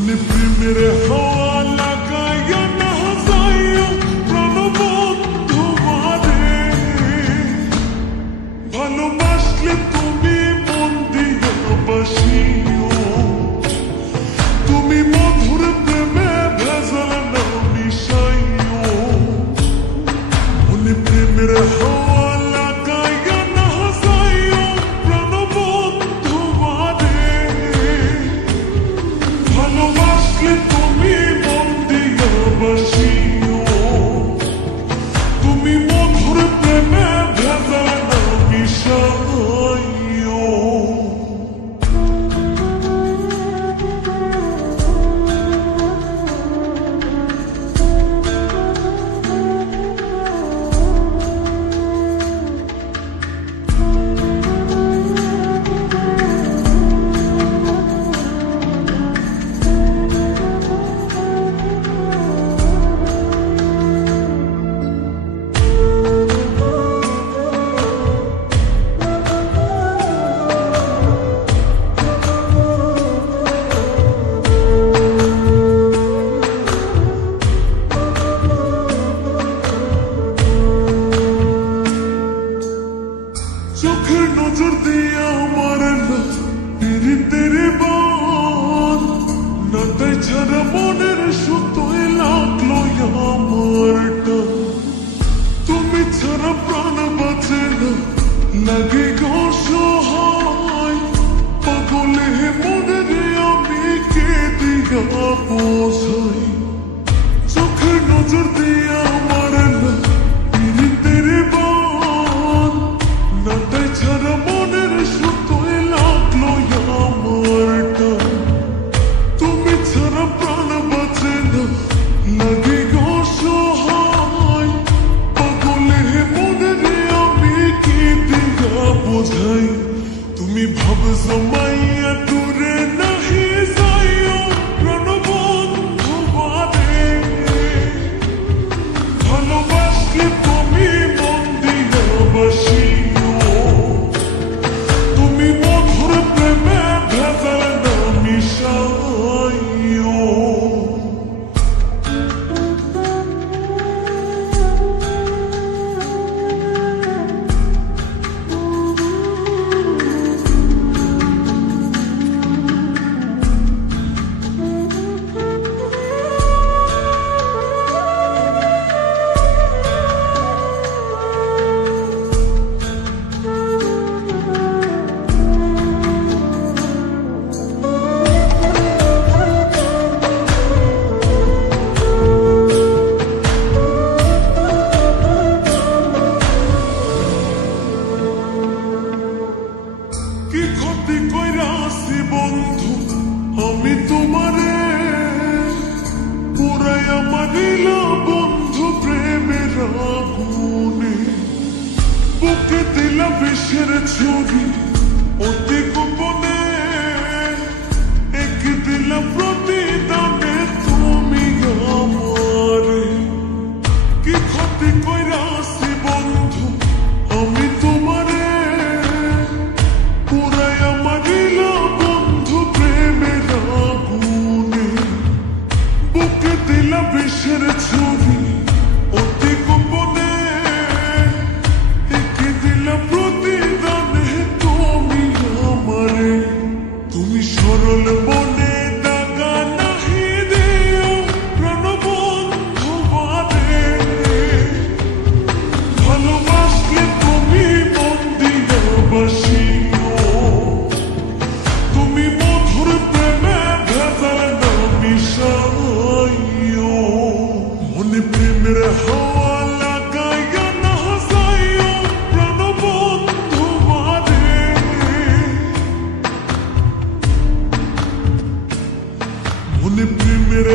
মনে প্রেমের হাওয়া লাগাইয়া না যাইও প্রাণবন্ধু মারে, ভালোবাসলে তুমি মন দিয়া বাসিও, তুমি মধুর প্রেমে ভেজাল না মিশাইও। মনে প্রেমের হাওয়া লাগাইয়া না যাইও প্রাণবন্ধু মারে, ভালোবাসলে তুমি মন দিয়া বাসিও, তুমি মধুর প্রেমে ভেজাল না মিশাইও। চোখের নজর দিয়ে আমার না পীড়িতের বান, নাটাই ছাড়া মনের সুতোয় লাগলো আমার টান, তুমি ছাড়া প্রাণ বাঁচে না লাগে অসহায়, পাগলে মনের আমি কে দিয়া বোঝাই। চোখের নজর দিয়ে আমার না পীড়িতের বান, নাটাই ছাড়া মনের সুতোয় লাগলো আমার টান, তুমি ছাড়া প্রাণ বাঁচে না লাগে অসহায়, পাগলে মনের আমি কি দিয়া বোঝাই। তুমি ভাব জমাইয়া দূরে নাহি যাইও প্রাণবন্ধু মারে, ভালোবাসলে তুমি মন দিয়া বাসিও, তুমি মধুর প্রেমে ভেজাল না মিশাইও। কি ক্ষতি কইরাছি বন্ধু আমি তোমারে, পুরাইয়া মারিলা বন্ধু প্রেমের আগুনে, বুকে দিলা বিষের ছুরি অতি গোপনে, এক দিলা প্রতিদানে তুমি আমারে। কি ক্ষতি কইরাছি বন্ধু আমি তোমারে, পুরাইয়া মারিলা বন্ধু প্রেমের আগুনে, বুকে দিলা বিষের ছুরি অতি গোপনে, একে দিলা প্রতিদানে তুমি আমারে। তুমি সরল মনে দাগা নাহি দিও প্রাণবন্ধু মারে, ভালোবাসলে তুমি মন দিয়া বাসিও, তুমি মধুর প্রেমে ভেজাল না মিশাইও। মনে প্রেমের হাওয়া লাগাইয়া না যাইও প্রাণবন্ধু মারে, মনে প্রেমের